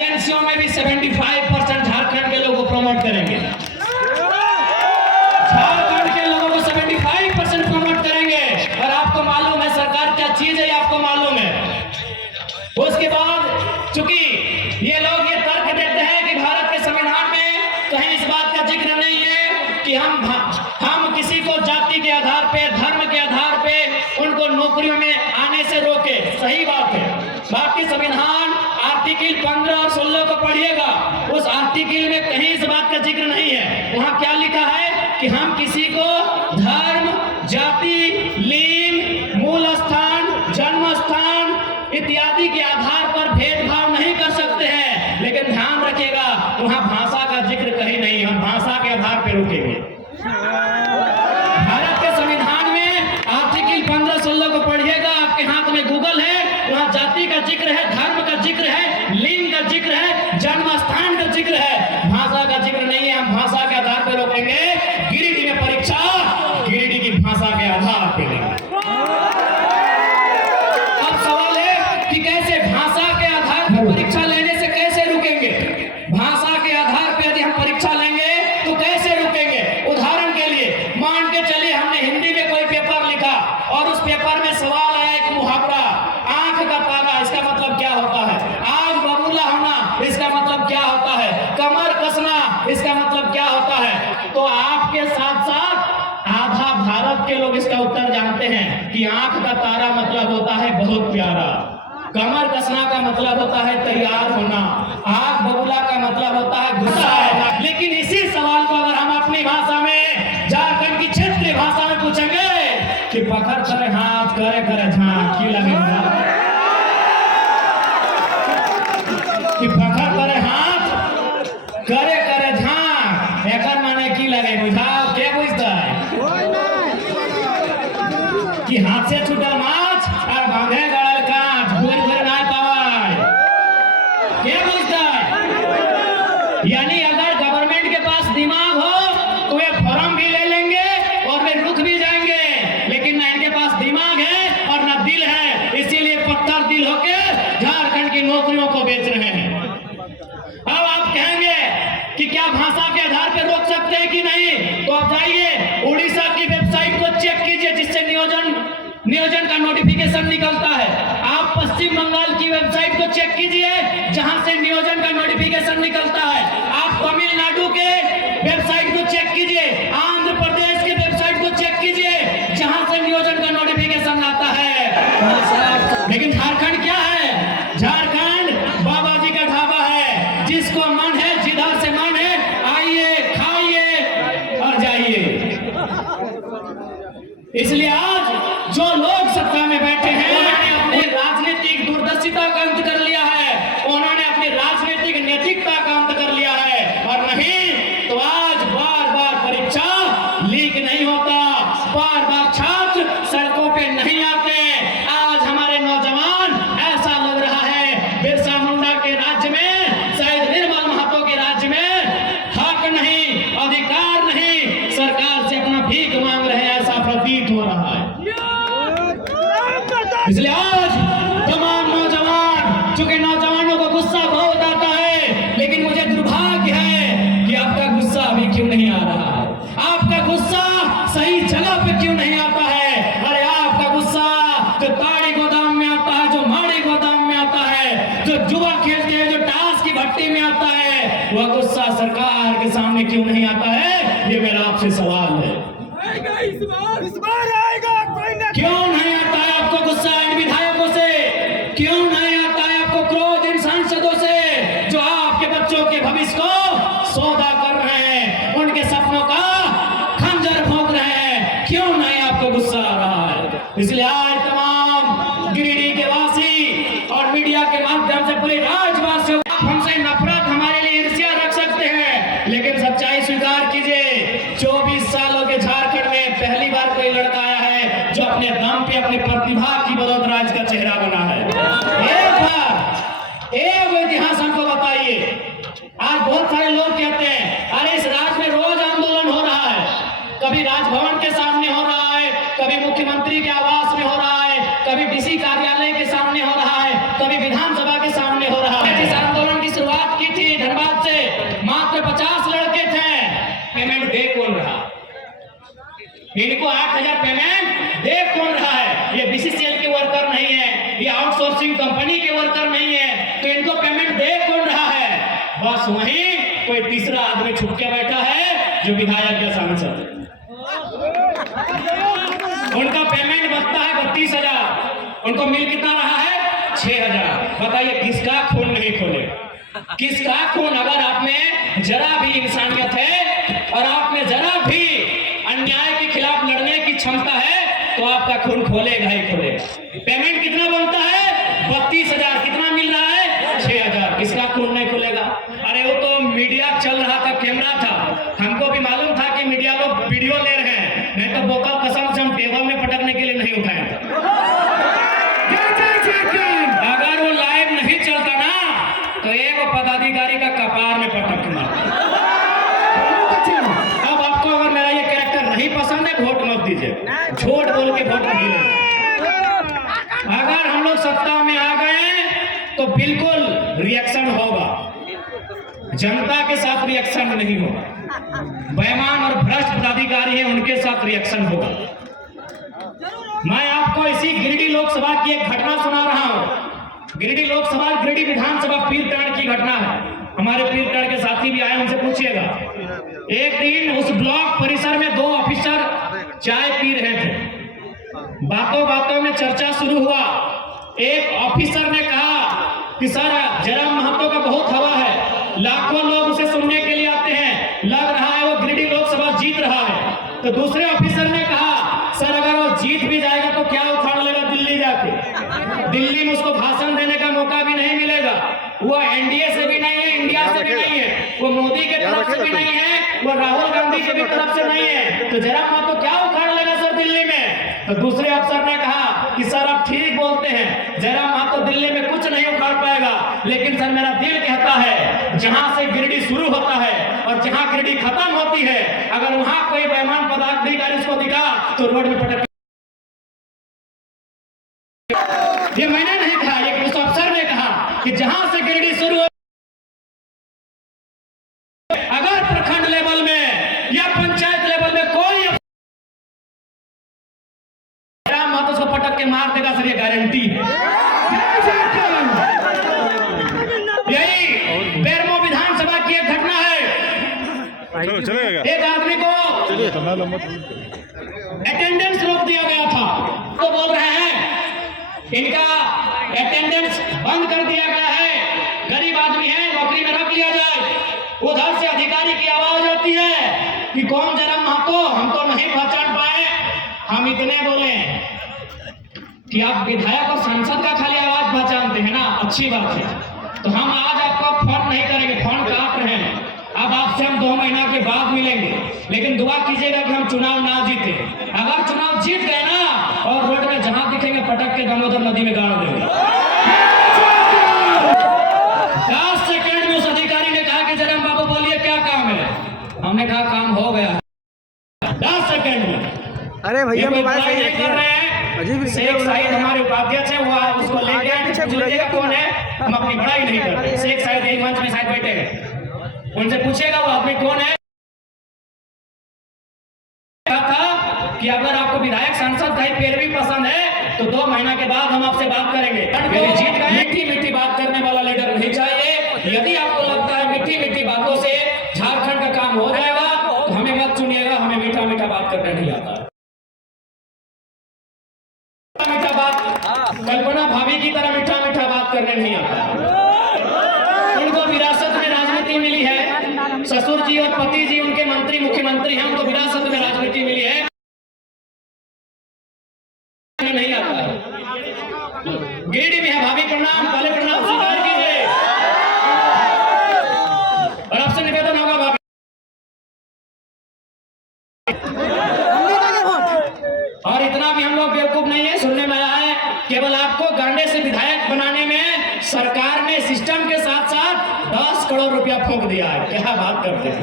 एजेंसियों में भी 75% झारखंड के लोगों को प्रमोट करेंगे। झारखंड के लोगों को 75% प्रमोट करेंगे। और आपको मालूम है सरकार क्या चीज है, आपको मालूम है। उसके बाद चूंकि ये लोग ये तर्क देते हैं कि भारत के संविधान में कहीं इस बात का जिक्र नहीं है कि हम किसी को जाति के आधार पे, धर्म के आधार पे उनको नौकरियों में आने से रोके। सही बात है। भारतीय संविधान आर्टिकल 15 और 16 को पढ़िएगा, उस आर्टिकल में कहीं इस बात का जिक्र नहीं है। वहां क्या लिखा है कि हम किसी को धर्म, जाति, लिंग, मूल स्थान, जन्म स्थान इत्यादि के आधार पर भेदभाव नहीं कर सकते हैं। लेकिन ध्यान रखिएगा, वहां भाषा का जिक्र कहीं नहीं, हम भाषा के आधार पर रुकेंगे। भारत के संविधान में आर्टिकल 15-16 को पढ़िएगा, आपके हाथ में गूगल है, वहां जाति का जिक्र है, धर्म का जिक्र है, लिंग का जिक्र है, जन्म स्थान का जिक्र है, भाषा का जिक्र नहीं है। हम भाषा के आधार पर रोकेंगे। गिरिडीह में परीक्षा गिरिडीह की भाषा के आधार पर लेंगे। अब सवाल है कि कैसे भाषा के आधार पर परीक्षा लेने से कैसे रुकेंगे? भाषा के आधार पर यदि हम परीक्षा लेंगे तो कैसे रुकेंगे? उदाहरण के लिए मान के चलिए हमने हिंदी में कोई पेपर लिखा और उस पेपर में सवाल आया एक मुहावरा, आंख का तारा, इसका मतलब क्या होता है? आग बबूला होना, इसका मतलब क्या होता है? कमर कसना, इसका मतलब क्या होता है? तो आपके साथ साथ आधा भारत के लोग इसका उत्तर जानते हैं कि आंख का तारा मतलब होता है बहुत प्यारा, कमर कसना का मतलब होता है तैयार होना, आग बबूला का मतलब होता है गुस्सा है। लेकिन इसी सवाल को अगर हम अपनी भाषा में, झारखंड की क्षेत्रीय भाषा में पूछेंगे कि पकड़ करे हाथ, करे करे झांक, की लगेगा कि पकड़ करे हाथ, करे करे झांक, एकर माने की लगे? बुझाओ, के बुझता है कि हाथ से छूटल माछ और बांधे गड़ल कांच, घूर घूर ना पावाय, के बुझता है? यानी अगर गवर्नमेंट के पास दिमाग हो तो वे फॉर्म भी ले लेंगे और वे रुक भी जाएंगे, लेकिन ना इनके पास दिमाग है और ना दिल है, इसीलिए पत्थर दिल होके झारखंड की नौकरियों को बेच रहे हैं। अब आप कहेंगे कि क्या भाषा के आधार पर रोक सकते हैं कि नहीं? तो आप जाइए उड़ीसा की वेबसाइट को चेक कीजिए जिससे नियोजन का नोटिफिकेशन निकलता है। आप पश्चिम बंगाल की वेबसाइट को चेक कीजिए जहां से नियोजन का नोटिफिकेशन निकलता है। आप तमिलनाडु के वेबसाइट को चेक कीजिए, आंध्र प्रदेश के वेबसाइट को चेक कीजिए जहां से नियोजन का नोटिफिकेशन आता है। लेकिन झारखंड क्या है? झारखंड बाबा जी का ढाबा है, जिसको मन है, जिधर से मन है आइए, खाइए और जाइए। इसलिए आज जो लोग सत्ता में बैठे हैं उन्होंने अपनी राजनीतिक दूरदर्शिता का अंत कर लिया है, उन्होंने अपनी राजनीतिक नैतिकता का अंत कर लिया है। और नहीं तो आज बार बार परीक्षा लीक नहीं होता, बार बार छात्र सड़कों पे नहीं आते। आज हमारे नौजवान, ऐसा लग रहा है बिरसा मुंडा के राज्य में, शायद निर्मल महतो के राज्य में हक नहीं, अधिकार नहीं, सरकार से अपना भीख मांग रहे हैं, ऐसा प्रतीत हो रहा है। इसलिए आज तमाम नौजवान, चूंकि नौजवानों को गुस्सा बहुत आता है, लेकिन मुझे दुर्भाग्य है कि आपका गुस्सा अभी क्यों नहीं आ रहा है? आपका गुस्सा सही जगह पे क्यों नहीं आता है? अरे आपका गुस्सा जो ताड़ी गोदाम में आता है, जो माड़ी गोदाम में आता है, जो जुआ खेलते हैं, जो टास की भट्टी में आता है, वह गुस्सा सरकार के सामने क्यों नहीं आता है? ये मेरा आपसे सवाल है। इस बार आएगा कोई ना? क्यों नहीं आता है आपको गुस्सा इन विधायकों से? क्यों नहीं आता है आपको क्रोध इन सांसदों से जो आपके बच्चों के भविष्य को सौदा कर रहे हैं, उनके सपनों का खंजर भोंक रहे हैं? क्यों नहीं आपको गुस्सा आ रहा है? इसलिए आज तमाम गिरिडीह के वासी और मीडिया के माध्यम से पूरे राज्यवासियों, हमसे नफरत, हमारे लिए ईर्ष्या रख सकते हैं, लेकिन सच्चाई स्वीकार कीजिए, 24 सालों के झारखंड में पहली बार पेमेंट दे कौन रहा है? बस वहीं कोई तीसरा आदमी छुप के बैठा है जो विधायक या सांसद है। उनका पेमेंट बचता है 32,000, उनको मिल कितना रहा है? 6,000। बताइए किसका खून नहीं खोले? किसका खून? अगर आप में जरा भी इंसानियत है और आप में जरा भी अन्याय के खिलाफ लड़ने की क्षमता है तो आपका खून खोलेगा ही खोलेगा। पेमेंट कितना बनता है? 32,000। कितना मिल रहा है? 6,000। किसका खून नहीं खुलेगा? अरे वो तो मीडिया चल रहा था, कैमरा था, हमको भी मालूम था कि मीडिया लोग वीडियो ले रहे हैं, नहीं तो बोतल कसम से हम टेबल में पटकने के लिए नहीं उठाए थे। अगर वो लाइव नहीं चलता ना तो एक पदाधिकारी का कपार में पटकना। अब आपको अगर मेरा ये कैरेक्टर नहीं पसंद है, वोट मत दीजिए, झूठ बोल के वोट नहीं लेना। अगर हम लोग सत्ता में आ गए तो बिल्कुल रिएक्शन होगा, जनता के साथ रिएक्शन नहीं होगा। बेईमान और भ्रष्ट पदाधिकारी हैं, उनके साथ रिएक्शन होगा। मैं आपको इसी गिरिडीह लोकसभा की एक घटना सुना रहा हूं। गिरिडीह लोकसभा, गिरिडीह विधानसभा पीरटांड़ की घटना है। हमारे पीरटांड़ के साथी भी आए, उनसे पूछिएगा। एक दिन उस ब्लॉक परिसर में 2 ऑफिसर चाय पी रहे थे। बातों बातों में चर्चा शुरू हुआ। एक ऑफिसर ने कहा कि सर जयराम महतो का बहुत हवा है, लाखों लोग उसे सुनने के लिए आते हैं, लग रहा है वो गिरिडीह लोकसभा जीत रहा है। तो दूसरे ऑफिसर ने कहा सर अगर वो जीत भी जाएगा तो क्या उखाड़ लेगा दिल्ली जाके? दिल्ली में उसको भाषण देने का मौका भी नहीं मिलेगा। वो एनडीए से भी नहीं है, इंडिया से भी नहीं है, वो मोदी के तरफ से भी नहीं है, वो राहुल गांधी के भी तरफ से नहीं है, तो जयराम महतो क्या उखाड़ लेगा सर दिल्ली में? तो दूसरे अफसर ने कहा कि सर आप ठीक बोलते हैं, जयराम महतो दिल्ली में कुछ नहीं उखाड़ पाएगा, लेकिन सर मेरा दिल कहता है जहां से गिरिडीह शुरू होता है और जहां गिरिडीह खत्म होती है, अगर वहां कोई बेईमान पदाधिकारी उसको दिखा तो रोड में पटक। ये मैंने नहीं कहा, ये उस अफसर ने कहा कि जहां से गिरिडीह शुरू हो, अगर प्रखंड लेवल में या पंचायत लेवल में कोई जयराम महतो को पटक के मार देगा सर, ये गारंटी है। यही बेरमो विधानसभा की एक घटना है। एक आदमी को अटेंडेंस रोक दिया गया था, तो बोल रहे हैं इनका अटेंडेंस बंद कर दिया गया है, गरीब आदमी है, नौकरी में रख लिया जाए। उधर से अधिकारी की आवाज आती है कि कौन जयराम महतो, हम तो नहीं पहचान पाए। हम इतने बोले कि आप विधायक और सांसद का खाली आवाज पहचानते हैं ना, अच्छी बात है, तो हम आज आपको फोन नहीं करेंगे, फोन काट रहे हैं। अब आपसे हम 2 महीना के बाद मिलेंगे, लेकिन दुआ कीजिएगा कि हम चुनाव ना जीते। अगर चुनाव जीत गए ना और रोड में जहां दिखेंगे पटक के दामोदर नदी में गाड़ देंगे। 10 सेकंड में उस अधिकारी ने कहा कि जयराम बाबू बोलिए क्या काम है? हमने कहा काम हो गया। 10 सेकंड में। अरे भैया मोबाइल सही नहीं कर रहे हैं। शेख साहिद हमारे उपाध्यक्ष हैं, वो उसको लेके आए, कौन है? हम अपनी बड़ाई नहीं करते। शेख साहिद यही मंच में शायद बैठे हैं, उनसे पूछेगा वो आदमी कौन है। था कि अगर आपको विधायक सांसद का पैरवी पसंद है तो 2 महीना के बाद हम आपसे बात करेंगे। जीत गए, मीठी मीठी बात करने वाला लीडर नहीं चाहिए। यदि आपको लगता है मीठी मीठी बातों से झारखंड का काम हो जाएगा तो हमें मत चुनिएगा, हमें मीठा मीठा बात करना नहीं आता। मीठा बात कल्पना भाभी की तरह मीठा मीठा बात करने नहीं आता। उनको विरासत में राजनीति मिली है, ससुर जी और पति जी उनके मंत्री मुख्यमंत्री हैं, उनको विरासत में राजनीति मिली है, नहीं आता है। गिरिडीह में है भाभी, प्रणाम, पहले प्रणाम स्वीकार कीजिए और आपसे निवेदन होगा भाभी। और इतना भी हम लोग बेवकूफ नहीं है, सुनने में आया है केवल आपको गांडे से विधायक बनाने में सरकार ने सिस्टम के साथ साथ 10 करोड़ रुपया फूंक दिया है। क्या बात करते हैं।